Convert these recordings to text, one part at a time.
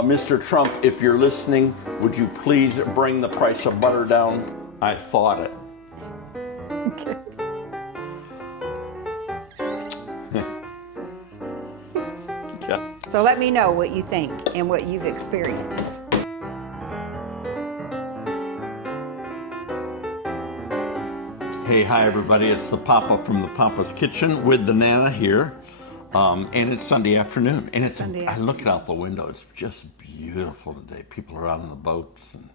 Mr. Trump, if you're listening, would you please bring the price of butter down? I thought it. Okay. Yeah. So let me know what you think and what you've experienced. Hey, hi everybody. It's the Papa from the Papa's Kitchen with the Nana here. And it's Sunday afternoon. And it's I look out the window. It's just beautiful today. People are out on the boats and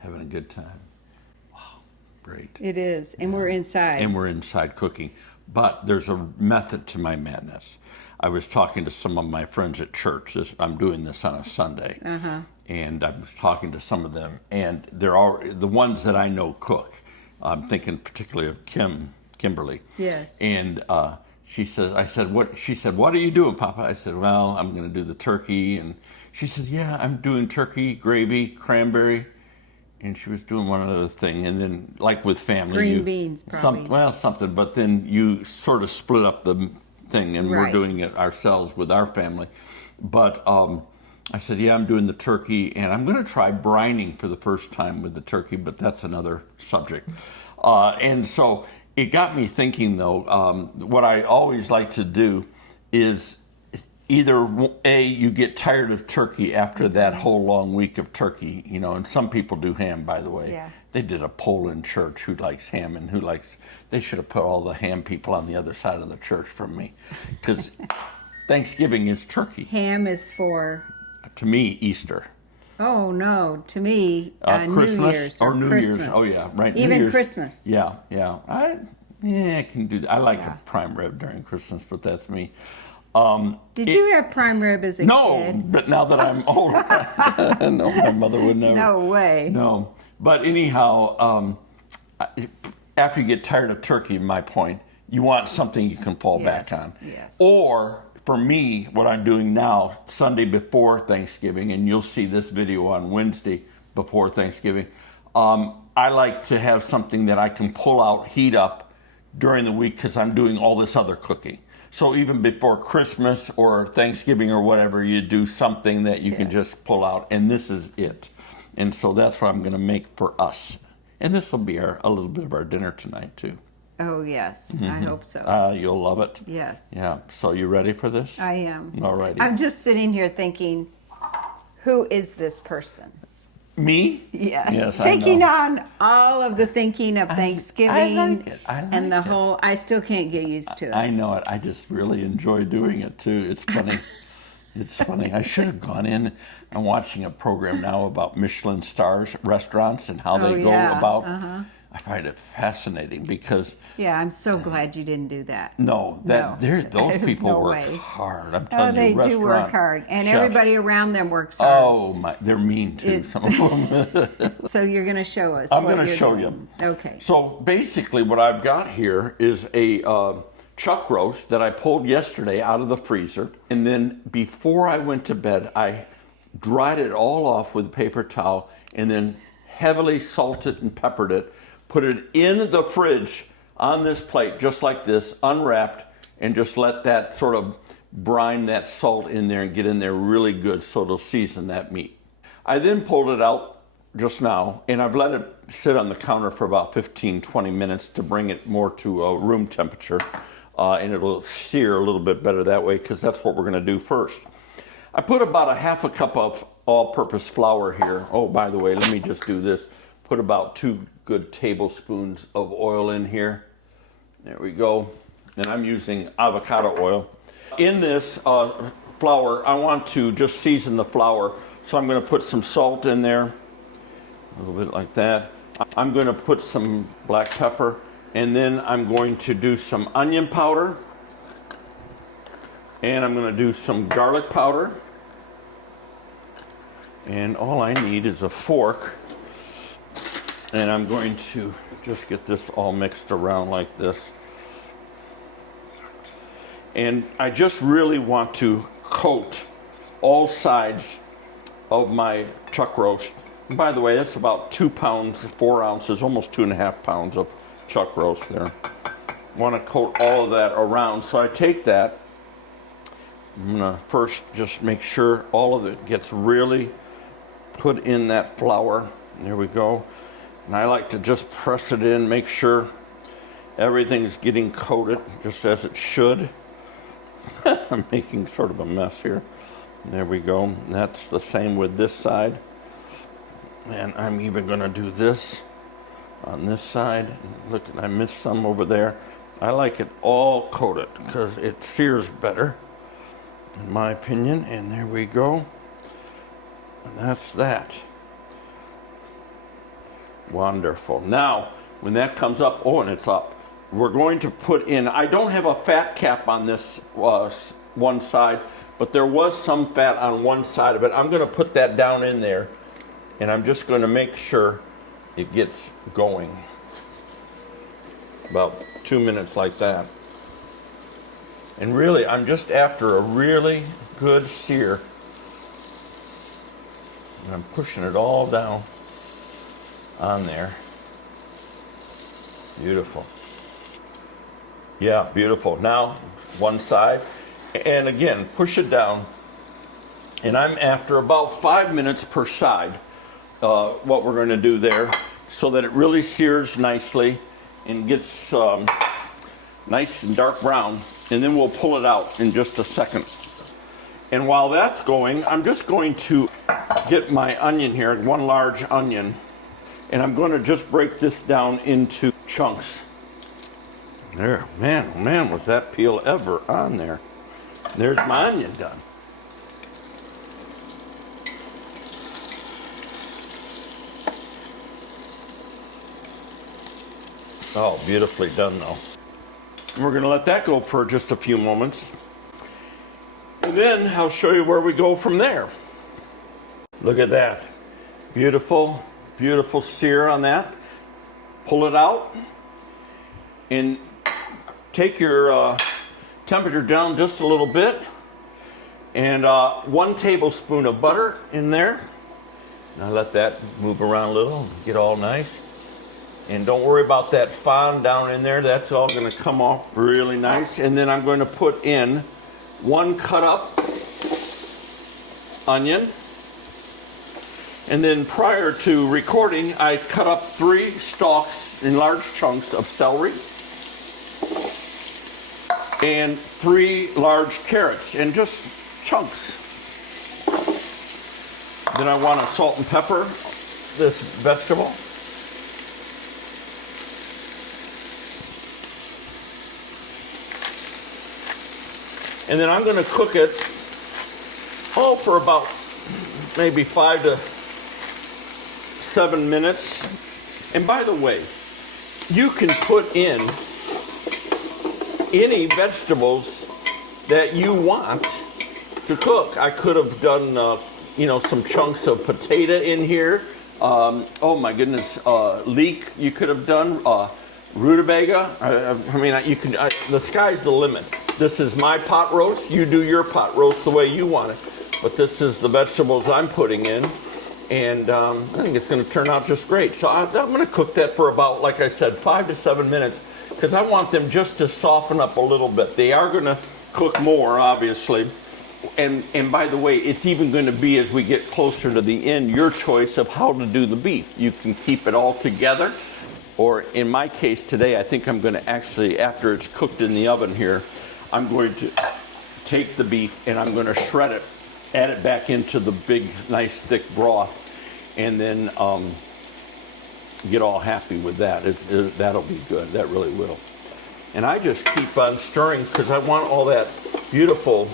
having a good time. Wow, great. It is. And we're inside. And we're inside cooking. But there's a method to my madness. I was talking to some of my friends at church. I'm doing this on a Sunday. And I was talking to some of them. And they're all the ones that I know cook. I'm thinking particularly of Kimberly. Yes. And she said, what are you doing, Papa? I said, well, I'm going to do the turkey. And she says, yeah, I'm doing turkey, gravy, cranberry. And she was doing one other thing. And then, like with family. Green beans, probably. Something. But then you sort of split up the thing, and we're doing it ourselves with our family. But I said, yeah, I'm doing the turkey, and I'm going to try brining for the first time with the turkey, but that's another subject. And so it got me thinking, though, what I always like to do is either, A, you get tired of turkey after that whole long week of turkey, you know, and some people do ham, by the way. Yeah. They did a poll in church who likes ham and who likes, they should have put all the ham people on the other side of the church from me, because Thanksgiving is turkey. Ham is for... To me, Easter. Oh, no. To me, Christmas New Year's. or New Christmas. Year's. Oh, yeah, right. Even New Year's. Christmas. Yeah. I can do that. I like a prime rib during Christmas, but that's me. Did you have prime rib as a kid? No, but now that I'm older, no, my mother would never. No way. No. But anyhow, after you get tired of turkey, my point, you want something you can fall back on. Yes. Or, for me, what I'm doing now, Sunday before Thanksgiving, and you'll see this video on Wednesday before Thanksgiving, I like to have something that I can pull out, heat up during the week, because I'm doing all this other cooking. So even before Christmas or Thanksgiving or whatever, you do something that you can just pull out, and this is it. And so that's what I'm going to make for us. And this will be a little bit of our dinner tonight, too. Oh, yes. I hope so. You'll love it. Yes. Yeah. So you ready for this? I am. All righty. I'm just sitting here thinking, who is this person? Me? Yes. Taking on all of the thinking of Thanksgiving. I like it. And the whole, I still can't get used to it. I know it. I just really enjoy doing it, too. It's funny. It's funny. I should have gone in. I'm watching a program now about Michelin stars restaurants and how they go about. I find it fascinating because... Yeah, I'm so glad you didn't do that. Those people work hard. I'm telling you, they do work hard. And chefs, everybody around them works hard. Oh, my, they're mean, too, some of them. So you're going to show us I'm going to show you. Okay. So basically what I've got here is a chuck roast that I pulled yesterday out of the freezer. And then before I went to bed, I dried it all off with a paper towel and then heavily salted and peppered it, put it in the fridge on this plate, just like this, unwrapped, and just let that sort of brine that salt in there and get in there really good so it'll season that meat. I then pulled it out just now, and I've let it sit on the counter for about 15-20 minutes to bring it more to room temperature, and it'll sear a little bit better that way, because that's what we're going to do first. I put about a half a cup of all-purpose flour here. Oh, by the way, let me just do this. Put about 2 good tablespoons of oil in here. There we go. And I'm using avocado oil. In this flour, I want to just season the flour. So I'm going to put some salt in there, a little bit like that. I'm going to put some black pepper, and then I'm going to do some onion powder. And I'm going to do some garlic powder. And all I need is a fork. And I'm going to just get this all mixed around like this. And I just really want to coat all sides of my chuck roast. And by the way, that's about 2 pounds, 4 ounces, almost 2.5 pounds of chuck roast there. I want to coat all of that around. So I take that, I'm gonna first just make sure all of it gets really put in that flour. There we go. And I like to just press it in, make sure everything's getting coated just as it should. I'm making sort of a mess here. There we go. And that's the same with this side. And I'm even going to do this on this side. Look, I missed some over there. I like it all coated because it sears better, in my opinion. And there we go. And that's that. Wonderful. Now, when that comes up, oh, and it's up, we're going to put in, I don't have a fat cap on this one side, but there was some fat on one side of it. I'm going to put that down in there, and I'm just going to make sure it gets going. About 2 minutes like that. And really, I'm just after a really good sear. And I'm pushing it all down on there. Beautiful. Yeah, beautiful. Now, one side. And again, push it down. And I'm after about 5 minutes per side, what we're going to do there, so that it really sears nicely and gets nice and dark brown. And then we'll pull it out in just a second. And while that's going, I'm just going to get my onion here, one large onion, and I'm going to just break this down into chunks. There, man, oh man, was that peel ever on there. There's my onion done. Oh, beautifully done though. And we're going to let that go for just a few moments. And then I'll show you where we go from there. Look at that. Beautiful, beautiful sear on that. Pull it out and take your temperature down just a little bit. And 1 tablespoon of butter in there. Now let that move around a little, get all nice. And don't worry about that fond down in there. That's all going to come off really nice. And then I'm going to put in 1 cut up onion. And then prior to recording, I cut up 3 stalks in large chunks of celery. And 3 large carrots, and just chunks. Then I want to salt and pepper this vegetable. And then I'm going to cook it all for about maybe 5 to 7 minutes. And by the way, you can put in any vegetables that you want to cook. I could have done, some chunks of potato in here. Oh my goodness, leek you could have done. Rutabaga. The sky's the limit. This is my pot roast. You do your pot roast the way you want it. But this is the vegetables I'm putting in. And I think it's going to turn out just great. So I'm going to cook that for about, like I said, 5 to 7 minutes. Because I want them just to soften up a little bit. They are going to cook more, obviously. And by the way, it's even going to be, as we get closer to the end, your choice of how to do the beef. You can keep it all together. Or in my case today, I think I'm going to actually, after it's cooked in the oven here, I'm going to take the beef and I'm going to shred it, add it back into the big, nice, thick broth, and then get all happy with that. That'll be good. That really will. And I just keep on stirring because I want all that beautiful,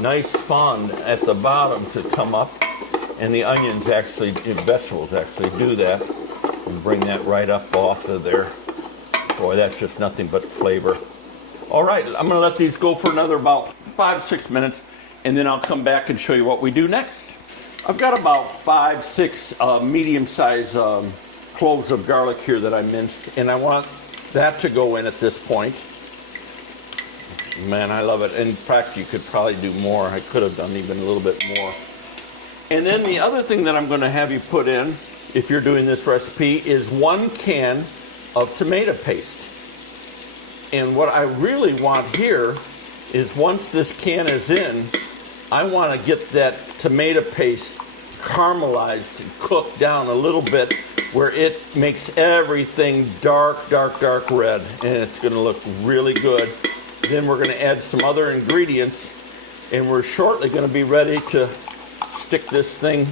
nice fond at the bottom to come up. And the onions actually, vegetables actually do that. And bring that right up off of there. Boy, that's just nothing but flavor. All right, I'm going to let these go for another about 5 to 6 minutes, and then I'll come back and show you what we do next. I've got about 5, 6 medium-sized cloves of garlic here that I minced, and I want that to go in at this point. Man, I love it. In fact, you could probably do more. I could have done even a little bit more. And then the other thing that I'm going to have you put in, if you're doing this recipe, is 1 can of tomato paste. And what I really want here is once this can is in, I want to get that tomato paste caramelized and cooked down a little bit where it makes everything dark, dark, dark red, and it's going to look really good. Then we're going to add some other ingredients, and we're shortly going to be ready to stick this thing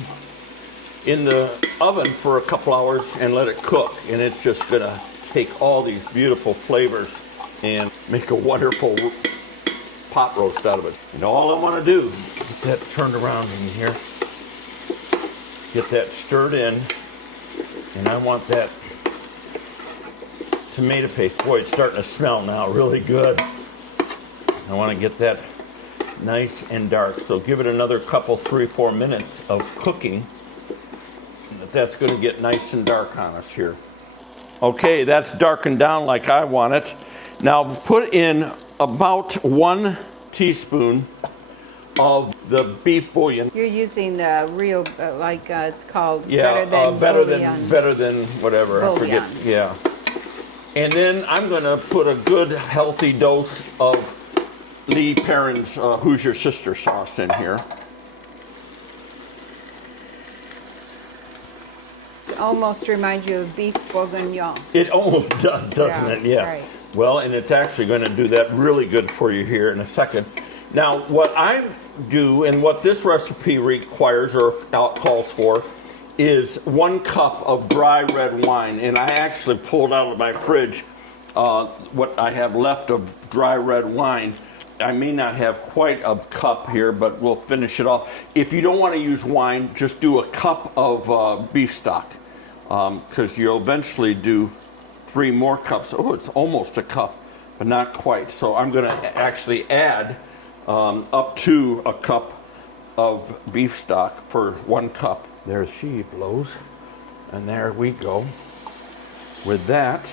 in the oven for a couple hours and let it cook. And it's just going to take all these beautiful flavors and make a wonderful pot roast out of it. And all I want to do is get that turned around in here, get that stirred in, and I want that tomato paste. Boy, it's starting to smell now really good. I want to get that nice and dark. So give it another couple, 3-4 minutes of cooking. That's going to get nice and dark on us here. Okay, that's darkened down like I want it. Now put in about 1 teaspoon of the beef bouillon. You're using the real, it's called better than bouillon. better than whatever. Bouillon. I forget. Yeah. And then I'm going to put a good healthy dose of Lee Perrin's Who's Your Sister sauce in here. It almost reminds you of beef bourguignon. It almost does, doesn't it? Yeah. Right. Well, and it's actually going to do that really good for you here in a second. Now, what I do and what this recipe requires or calls for is 1 cup of dry red wine. And I actually pulled out of my fridge what I have left of dry red wine. I may not have quite a cup here, but we'll finish it off. If you don't want to use wine, just do a cup of beef stock, because you'll eventually do 3 more cups. Oh, it's almost a cup, but not quite. So I'm going to actually add up to a cup of beef stock for 1 cup. There she blows, and there we go. With that,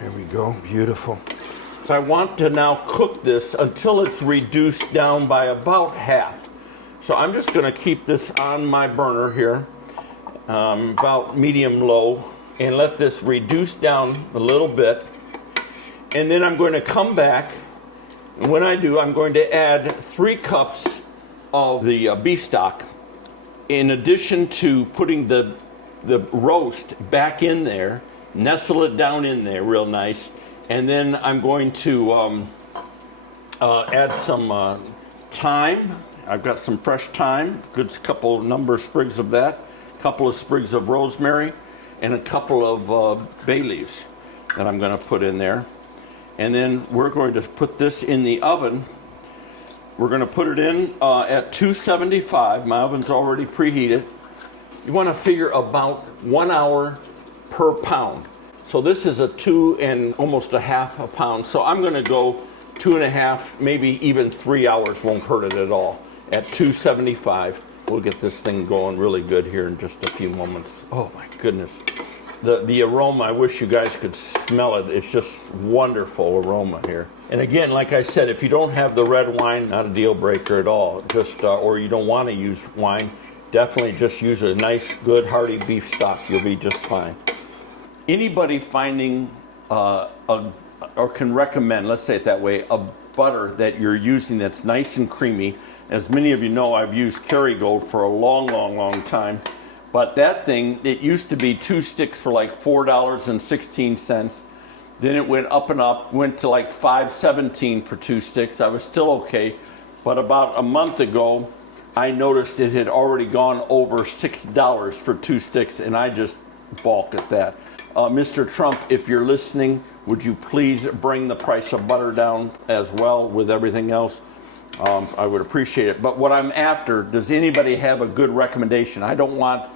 there we go, beautiful. So I want to now cook this until it's reduced down by about half. So I'm just going to keep this on my burner here, about medium low, and let this reduce down a little bit. And then I'm going to come back, and when I do, I'm going to add 3 cups of the beef stock, in addition to putting the roast back in there, nestle it down in there real nice. And then I'm going to add some thyme. I've got some fresh thyme, good number of sprigs of that, a couple of sprigs of rosemary, and a couple of bay leaves that I'm going to put in there. And then we're going to put this in the oven. We're going to put it in at 275. My oven's already preheated. You want to figure about 1 hour per pound. So this is a 2 and almost a half a pound. So I'm going to go 2.5, maybe even 3 hours won't hurt it at all. At 275, we'll get this thing going really good here in just a few moments. Oh my goodness. The aroma, I wish you guys could smell it. It's just wonderful aroma here. And again, like I said, if you don't have the red wine, not a deal breaker at all. Just or you don't want to use wine, definitely just use a nice, good, hearty beef stock. You'll be just fine. Anybody finding or can recommend, let's say it that way, a butter that you're using that's nice and creamy. As many of you know, I've used Kerrygold for a long, long, long time. But that thing, it used to be 2 sticks for like $4.16. Then it went up and up, went to like $5.17 for 2 sticks. I was still okay. But about a month ago, I noticed it had already gone over $6 for 2 sticks, and I just balked at that. Mr. Trump, if you're listening, would you please bring the price of butter down as well with everything else? I would appreciate it. But what I'm after, does anybody have a good recommendation? I don't want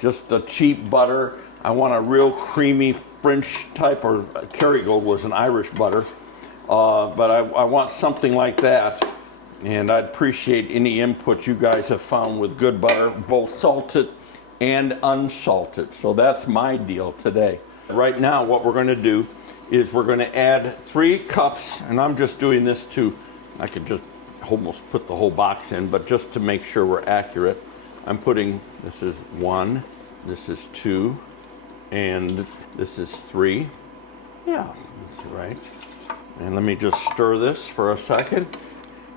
just a cheap butter. I want a real creamy French type, or Kerrygold was an Irish butter. But I want something like that. And I'd appreciate any input you guys have found with good butter, both salted and unsalted. So that's my deal today. Right now, what we're going to do is we're going to add 3 cups, and I'm just doing this I could just almost put the whole box in, but just to make sure we're accurate, I'm putting, this is 1, this is 2, and this is 3. Yeah, that's right. And let me just stir this for a second.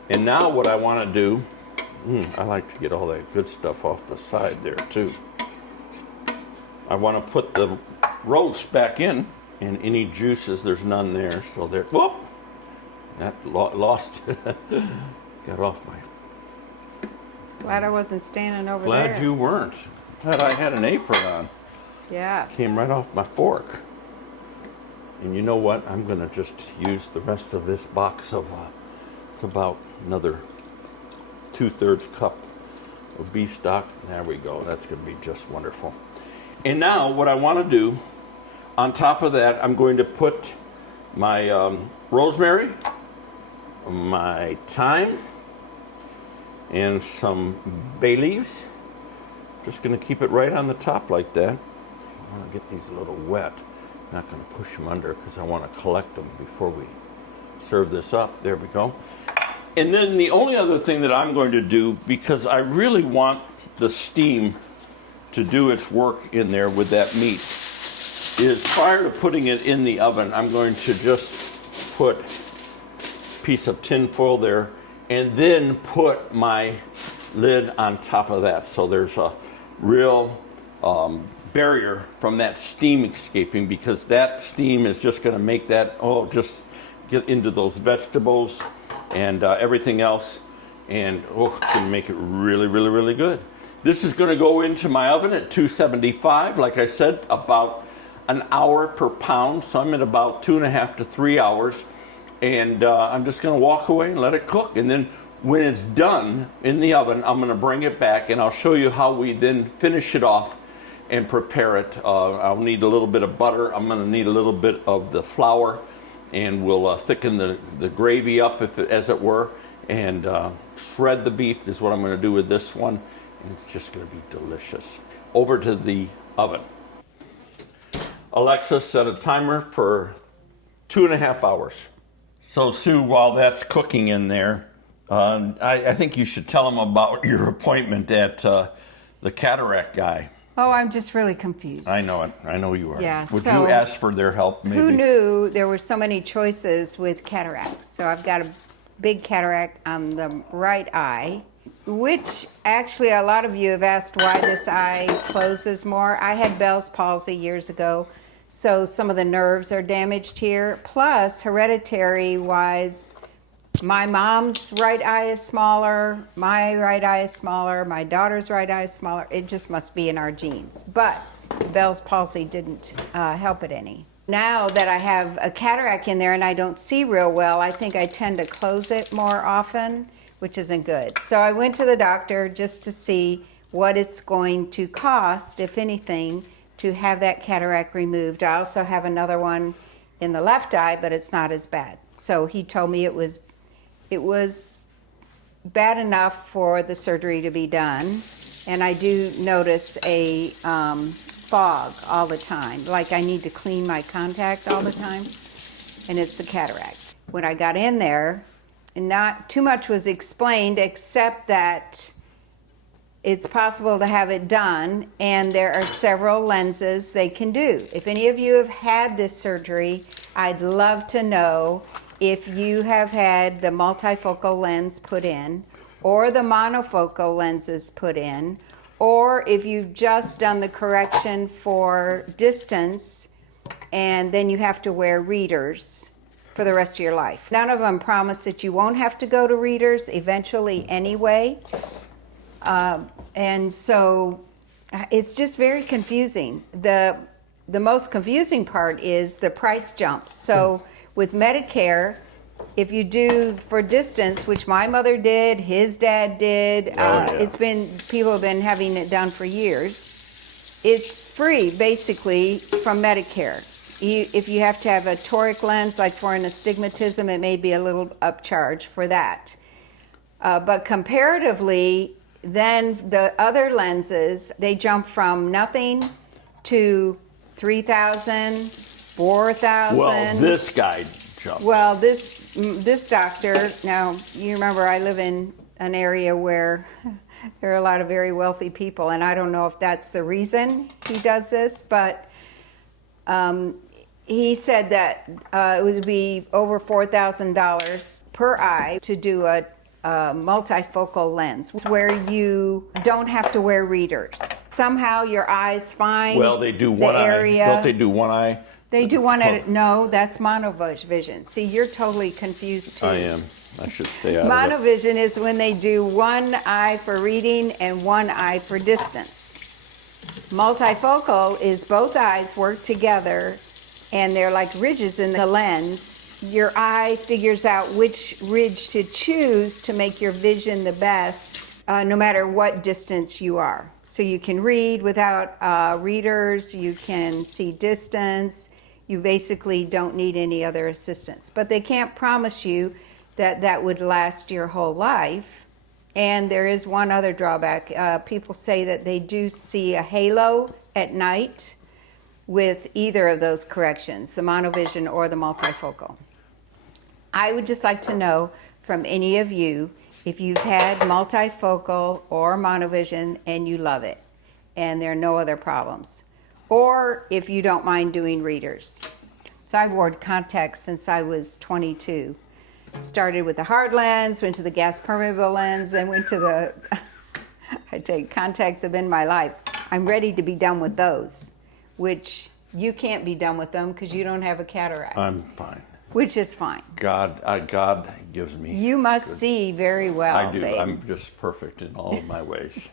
And now what I want to do, I like to get all that good stuff off the side there too. I want to put the roast back in, and any juices, there's none there, so there, whoop, that lost it. Got off my. Glad I wasn't standing over there. Glad you weren't. Glad I had an apron on. Yeah. Came right off my fork. And you know what? I'm going to just use the rest of this box of, it's about another 2/3 cup of beef stock. There we go. That's going to be just wonderful. And now what I want to do, on top of that, I'm going to put my rosemary, my thyme, and some bay leaves. Just going to keep it right on the top like that. I want to get these a little wet. Not going to push them under because I want to collect them before we serve this up. There we go. And then the only other thing that I'm going to do, because I really want the steam to do its work in there with that meat, is prior to putting it in the oven, I'm going to just put a piece of tin foil there and then put my lid on top of that. So there's a real barrier from that steam escaping, because that steam is just going to make that, just get into those vegetables and everything else, and it's going to make it really, really, really good. This is going to go into my oven at 275, like I said, about an hour per pound, so I'm at about 2.5 to 3 hours, and I'm just going to walk away and let it cook. And then when it's done in the oven, I'm going to bring it back, and I'll show you how we then finish it off and prepare it. I'll need a little bit of butter. I'm going to need a little bit of the flour, and we'll thicken the gravy up, as it were, and shred the beef is what I'm going to do with this one, and it's just going to be delicious. Over to the oven. Alexa, set a timer for 2.5 hours. So Sue, while that's cooking in there, I think you should tell them about your appointment at the cataract guy. Oh, I'm just really confused. I know it. I know you are. Yeah, Would so you ask for their help, maybe? Who knew there were so many choices with cataracts? So I've got a big cataract on the right eye, which actually a lot of you have asked why this eye closes more. I had Bell's palsy years ago, so some of the nerves are damaged here. Plus, hereditary-wise, my mom's right eye is smaller, my right eye is smaller, my daughter's right eye is smaller. It just must be in our genes. But Bell's palsy didn't help it any. Now that I have a cataract in there and I don't see real well, I think I tend to close it more often, which isn't good. So I went to the doctor just to see what it's going to cost, if anything, to have that cataract removed. I also have another one in the left eye, but it's not as bad. So he told me it was bad enough for the surgery to be done. And I do notice a fog all the time, like I need to clean my contact all the time, and it's the cataract. When I got in there, not too much was explained except that it's possible to have it done, and there are several lenses they can do. If any of you have had this surgery, I'd love to know if you have had the multifocal lens put in, or the monofocal lenses put in, or if you've just done the correction for distance and then you have to wear readers for the rest of your life. None of them promise that you won't have to go to readers eventually anyway. And so it's just very confusing. The most confusing part is the price jumps. So with Medicare, if you do for distance, which my mother did, his dad did, it's been, people have been having it done for years. It's free basically from Medicare. If you have to have a toric lens, like for an astigmatism, it may be a little upcharge for that. But comparatively, then the other lenses, they jump from nothing to 3,000, 4,000. Well, this guy jumped. Well, this doctor, now you remember I live in an area where there are a lot of very wealthy people, and I don't know if that's the reason he does this, but he said that it would be over $4,000 per eye to do a multifocal lens where you don't have to wear readers. Somehow your eyes find Well, they do one the eye. area. Don't they do one eye? They do one at no, that's monovision. See, you're totally confused too. I am. I should stay out of it. Monovision is when they do one eye for reading and one eye for distance. Multifocal is both eyes work together and they're like ridges in the lens. Your eye figures out which ridge to choose to make your vision the best, no matter what distance you are. So you can read without readers, you can see distance, you basically don't need any other assistance. But they can't promise you that that would last your whole life. And there is one other drawback. People say that they do see a halo at night with either of those corrections, the monovision or the multifocal. I would just like to know from any of you if you've had multifocal or monovision and you love it and there are no other problems, or if you don't mind doing readers. So I've worn contacts since I was 22. Started with the hard lens, went to the gas permeable lens, then went to the, I take contacts have been my life. I'm ready to be done with those, which you can't be done with them because you don't have a cataract, I'm fine. which is fine. God gives me. You must see very well, I do. babe. I'm just perfect in all of my ways.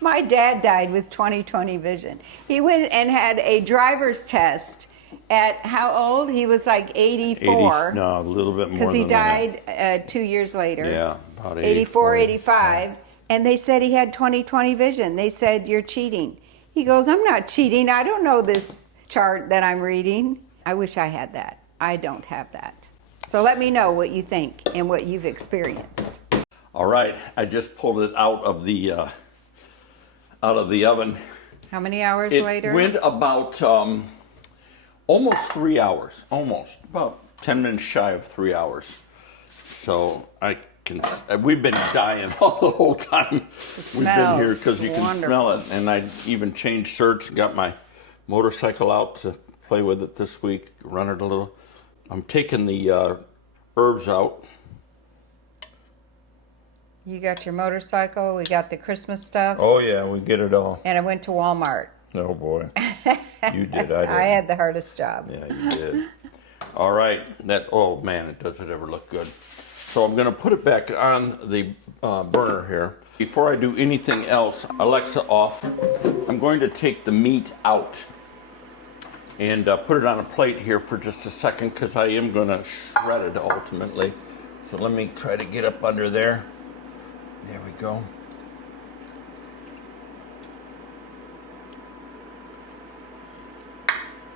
My dad died with 20/20 vision. He went and had a driver's test at how old? He was like 84. 80, no, a little bit more Because he than that. died 2 years later. Yeah, about 84, 85. And they said he had 20/20 vision. They said, you're cheating. He goes, I'm not cheating. I don't know this chart that I'm reading. I wish I had that. I don't have that. So let me know what you think and what you've experienced. All right, I just pulled it out of the oven. How many hours It later? went about almost 3 hours. Almost about 10 minutes shy of 3 hours. So we've been dying all the whole time. We've been here because you can smell it. And I even changed shirts, got my motorcycle out to play with it this week, run it a little. I'm taking the herbs out. You got your motorcycle, we got the Christmas stuff, Oh yeah, we get it all. and I went to Walmart. Oh boy, you did. I did. I had the hardest job. Yeah, you did. All right. Oh man, does it ever look good? So I'm going to put it back on the burner here. Before I do anything else, Alexa off. I'm going to take the meat out and put it on a plate here for just a second because I am going to shred it ultimately. So let me try to get up under there. There we go.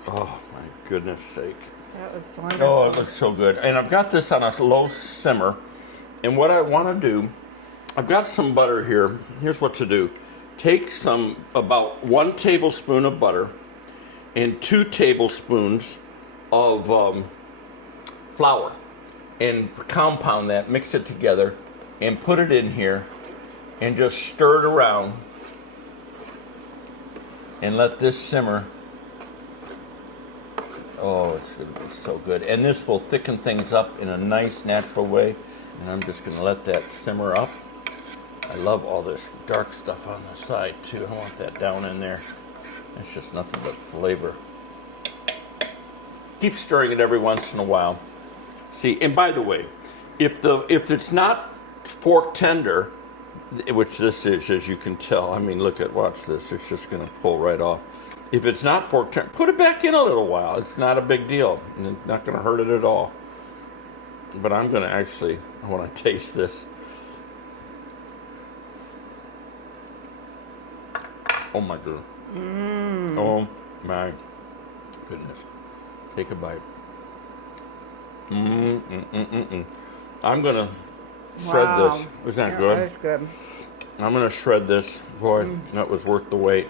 Oh my goodness sake. That looks wonderful. Oh, it looks so good. And I've got this on a low simmer. And what I want to do, I've got some butter here. Here's what to do. Take about 1 tablespoon of butter and 2 tablespoons of flour. And compound that, mix it together, and put it in here. And just stir it around. And let this simmer. Oh, it's going to be so good. And this will thicken things up in a nice, natural way. And I'm just going to let that simmer up. I love all this dark stuff on the side, too. I want that down in there. It's just nothing but flavor. Keep stirring it every once in a while. See, and by the way, if it's not fork tender, which this is, as you can tell. I mean, watch this. It's just going to pull right off. If it's not fork tender, put it back in a little while. It's not a big deal. It's not going to hurt it at all. But I'm going to I want to taste this. Oh my goodness. Oh my goodness. Take a bite. I'm going to shred this. Isn't that good? That's good. I'm going to shred this. Boy, that was worth the wait.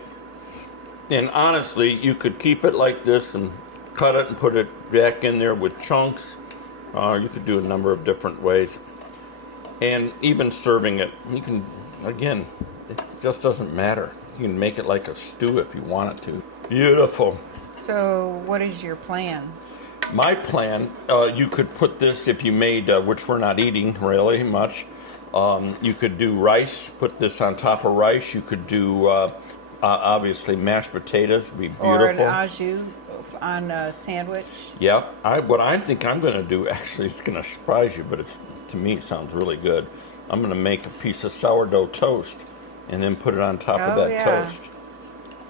And honestly, you could keep it like this and cut it and put it back in there with chunks. You could do a number of different ways. And even serving it, you can, again, it just doesn't matter. You can make it like a stew if you want it to. Beautiful. So what is your plan? My plan, you could put this if you made, which we're not eating really much. You could do rice, put this on top of rice. You could do, obviously, mashed potatoes, would be beautiful. Or an au jus on a sandwich? Yep. What I think I'm going to do, actually, it's going to surprise you, but to me it sounds really good. I'm going to make a piece of sourdough toast and then put it on top of that toast.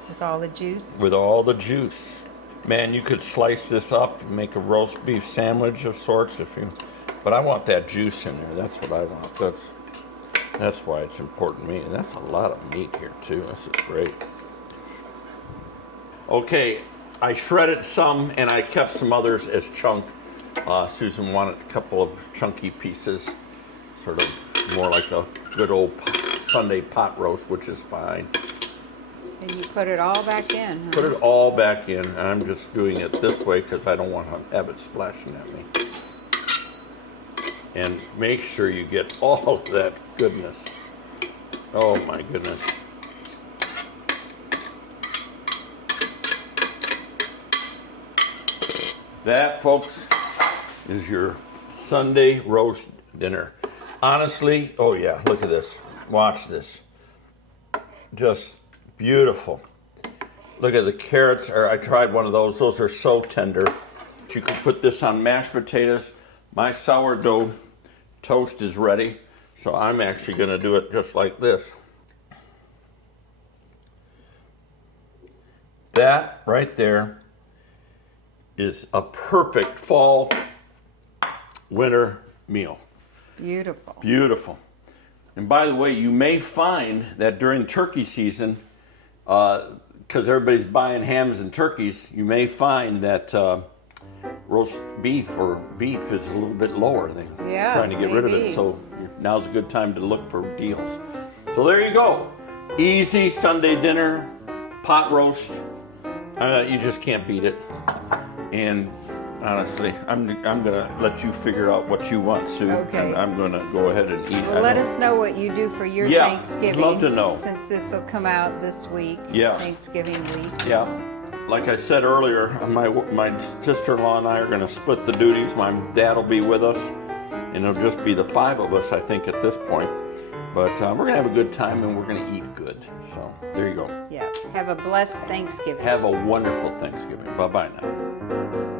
With all the juice? With all the juice. Man, you could slice this up and make a roast beef sandwich of sorts but I want that juice in there. That's what I want. That's why it's important to me. And that's a lot of meat here too. This is great. Okay, I shredded some and I kept some others as chunk. Susan wanted a couple of chunky pieces, sort of more like a good old Sunday pot roast, which is fine. And you put it all back in, huh? Put it all back in. And I'm just doing it this way because I don't want to have it splashing at me. And make sure you get all of that goodness. Oh my goodness. That, folks, is your Sunday roast dinner. Honestly, oh yeah, look at this. Watch this. Just beautiful. Look at the carrots. I tried one of those. Those are so tender. You could put this on mashed potatoes. My sourdough toast is ready, so I'm actually going to do it just like this. That right there is a perfect fall, winter meal. Beautiful. Beautiful. And by the way, you may find that during turkey season, because everybody's buying hams and turkeys, you may find that roast beef or beef is a little bit lower. They're trying to get rid of it, so now's a good time to look for deals. So there you go. Easy Sunday dinner, pot roast. You just can't beat it. And honestly, I'm gonna let you figure out what you want, Sue. Okay. And I'm gonna go ahead and eat. Well, let us know what you do for your Thanksgiving. Love to know. Since this will come out this week, Thanksgiving week. Yeah. Like I said earlier, my sister-in-law and I are gonna split the duties. My dad will be with us, and it'll just be the 5 of us, I think, at this point. But we're gonna have a good time, and we're gonna eat good. So there you go. Yeah. Have a blessed Thanksgiving. Have a wonderful Thanksgiving. Bye-bye now.